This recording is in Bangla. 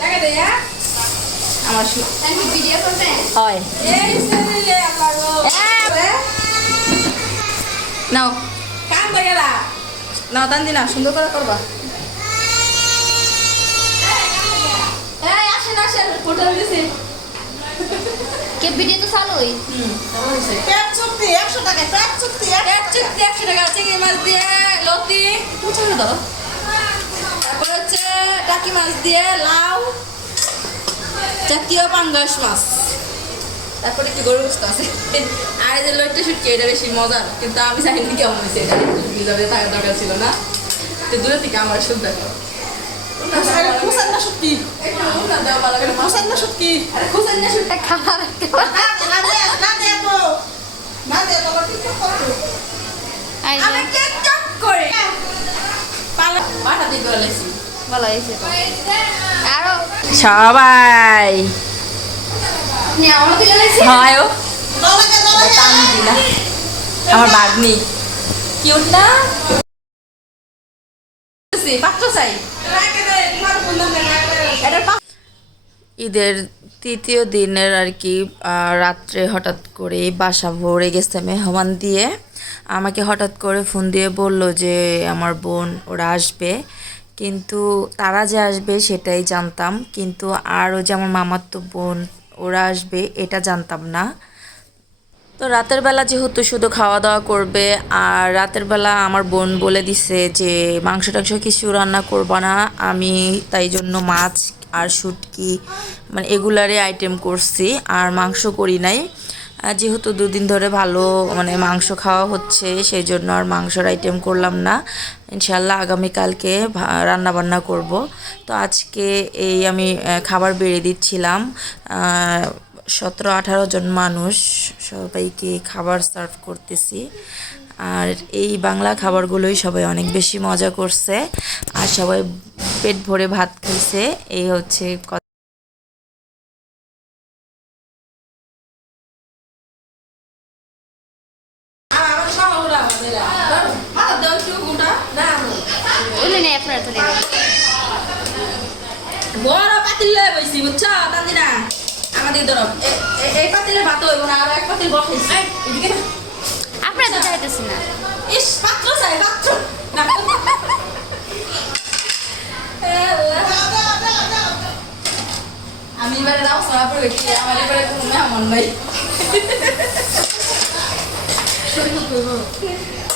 হ্যাঁ আমার হয়। এ নাও। নাও দিনা সুন্দর করে করবা। এই আসেন আসেন হোটেল দিছি। কে ভিডিও তো চালুই? পেট চুক্তি একশো টাকা পেট চুক্তি এক চুক্তি একশো টাকা চিংড়ি মাছ দিয়ে লতি। তারপর হচ্ছে টাকি মাছ দিয়ে লাউ জাতীয় পাঙ্গাস মাছ। তারপরে একটু গরু গোস্ত আছে। আর যে লইট্টা শুটকি এটা বেশি মজার কিন্তু আমি জানি না কেমন হয়েছে। এটা ভিজাবে থাকা দরকার ছিল না। তো দূরে থেকে আমার শুদ্ধ খুসান না সত্যি খুসান না সত্যি খুশান না শুটটা খাবার না দে না দে না দে তো। না দে তো আমার টিকটক করো। এই আমি যে টিকটক করে। পালা দিয়ে লাইছি। ভালো হয়েছে আরও। সবাই। হয় ও আমার বাগনি। কিউট না? পাত্র চাই। ঈদের তৃতীয় দিনের আর কি আহ, রাত্রে হঠাৎ করে বাসা ভরে গেছে মেহমান দিয়ে। আমাকে হঠাৎ করে ফোন দিয়ে বলল যে আমার বোন ওরা আসবে। কিন্তু তারা যে আসবে সেটাই জানতাম। কিন্তু আরও যে আমার মামাতো বোন, ওরা আসবে এটা জানতাম না। তো রাতের বেলা যেহেতু শুধু খাওয়া দাওয়া করবে, আর রাতের বেলা আমার বোন বলে দিছে যে, মাংস টাংস কিছু রান্না করবা না। আমি তাই জন্য মাছ আর শুটকি মানে এগুলারে আইটেম করছি, আর মাংস করি নাই। যেহেতু দুদিন ধরে ভালো মানে মাংস খাওয়া হচ্ছে সেই জন্য আর মাংসর আইটেম করলাম না। ইনশাল্লাহ আগামীকালকে রান্না বান্না করব। তো আজকে এই আমি খাবার বেড়ে দিচ্ছিলাম। সতেরো আঠারো জন মানুষ সবাইকে খাবার সার্ভ করতেছি। আর এই বাংলা খাবারগুলোই সবাই অনেক বেশি মজা করছে। আর সবাই পেট ভরে ভাত খাইছে। এই হচ্ছে না ওলে নেই আপনার তো বড় পাতিল লয়ে বইছি বুঝছ তান্দিনা আমাদের ধরো এই পাতিলে ভাত হইব না আর এক পাতিল বসাইছি না। আপনার তো চাইতেছি না ইস পাত্র চাই পাত্র না। আমি এবারে দাও সরা পড়ে আমার এবারে কোনো মেহমান নাই 一人の部。